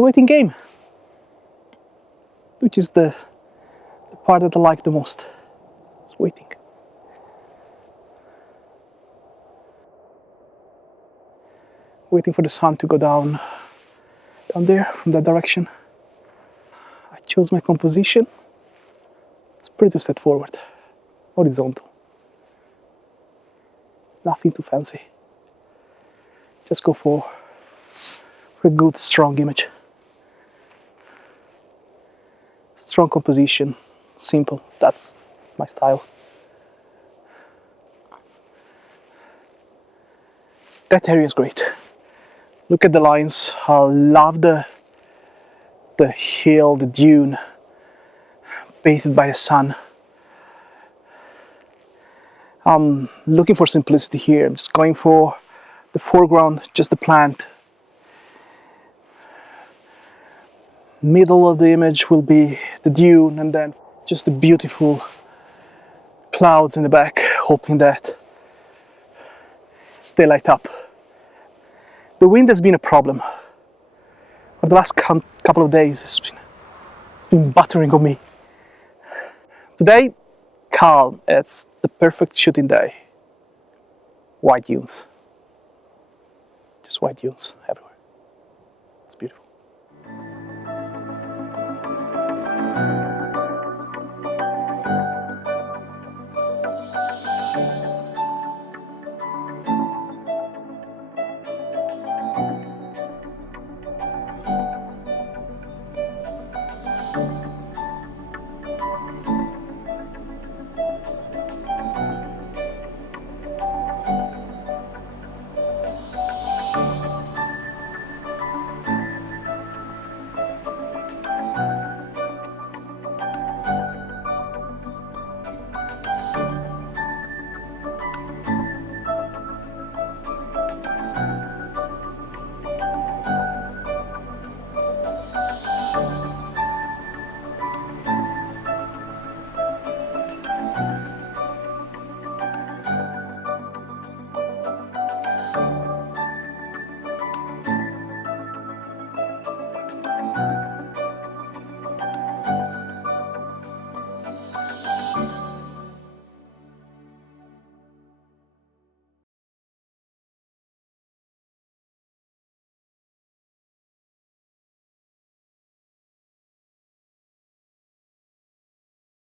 a waiting game, which is the part that I like the most. It's waiting. Waiting for the sun to go down there from that direction. I chose my composition. It's pretty straightforward, horizontal. Nothing too fancy. Just go for a good, strong image. Strong composition, simple. That's my style. That area is great. Look at the lines. I love the hill, the dune, bathed by the sun. I'm looking for simplicity here. I'm just going for the foreground, just the plant. Middle of the image will be the dune, and then just the beautiful clouds in the back, hoping that they light up. The wind has been a problem. For the last couple of days, it's been battering on me. Today, calm. It's the perfect shooting day. White dunes. Just white dunes everywhere.